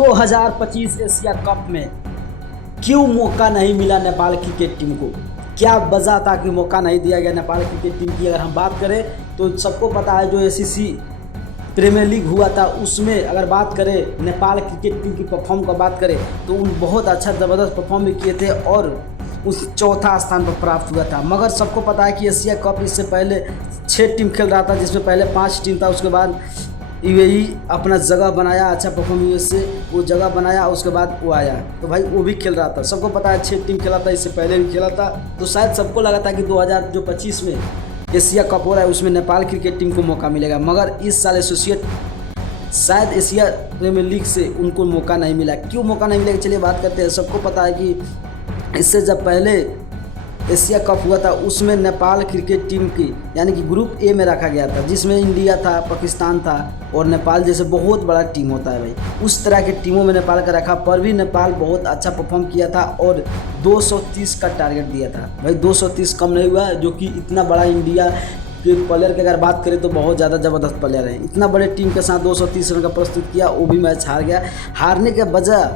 2025 Asia cup में क्यों मौका नहीं मिला नेपाल क्रिकेट टीम को? क्या वजह था कि मौका नहीं दिया गया नेपाल क्रिकेट टीम की? अगर हम बात करें तो सबको पता है जो एसीसी प्रीमियर लीग हुआ था उसमें अगर बात करें नेपाल क्रिकेट टीम की परफॉर्म का बात करें तो उन बहुत अच्छा ज़बरदस्त परफॉर्म भी किए थे और उस चौथा स्थान पर प्राप्त हुआ था। मगर सबको पता है कि एशिया कप इससे पहले 6 टीम खेल रहा था, जिसमें पहले 5 टीम था, उसके बाद यूएई अपना जगह बनाया, अच्छा परफॉर्म यूएस से वो जगह बनाया, उसके बाद वो आया तो भाई वो भी खेल रहा था। सबको पता है 6 टीम खेला था, इससे पहले भी खेला था। तो शायद सबको लगा था कि 2025 में एशिया कप हो रहा है उसमें नेपाल क्रिकेट टीम को मौका मिलेगा, मगर इस साल एसोसिएट शायद एशिया प्रीमियर लीग से उनको मौका नहीं मिला। क्यों मौका नहीं मिलेगा चलिए बात करते हैं। सबको पता है कि इससे जब पहले एशिया कप हुआ था उसमें नेपाल क्रिकेट टीम की यानी कि ग्रुप ए में रखा गया था, जिसमें इंडिया था, पाकिस्तान था और नेपाल जैसे बहुत बड़ा टीम होता है भाई, उस तरह के टीमों में नेपाल का रखा। पर भी नेपाल बहुत अच्छा परफॉर्म किया था और 230 का टारगेट दिया था भाई। 230 कम नहीं हुआ, जो कि इतना बड़ा इंडिया के प्लेयर की अगर बात करें तो बहुत ज़्यादा ज़बरदस्त प्लेयर है। इतना बड़े टीम के साथ 230 रन का प्रस्तुत किया, वो भी मैच हार गया। हारने के वजह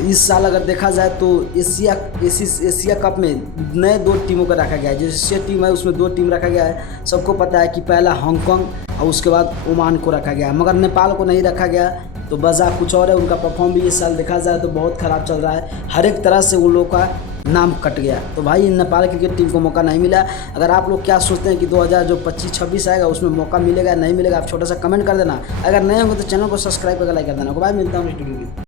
इस साल अगर देखा जाए तो एशिया कप में नए 2 टीमों का रखा गया है। जो एशिया टीम है उसमें 2 टीम रखा गया है। सबको पता है कि पहला हांगकांग और उसके बाद ओमान को रखा गया है, मगर नेपाल को नहीं रखा गया। तो वजह कुछ और है, उनका परफॉर्म भी इस साल देखा जाए तो बहुत ख़राब चल रहा है। हर एक तरह से उन लोगों का नाम कट गया। तो भाई नेपाल क्रिकेट टीम को मौका नहीं मिला। अगर आप लोग क्या सोचते हैं कि 2025-26 आएगा उसमें मौका मिलेगा नहीं मिलेगा, आप छोटा सा कमेंट कर देना। अगर नए होंगे तो चैनल को सब्सक्राइब करके लाइक कर देना। भाई मिलता हूँ स्टूडियो में।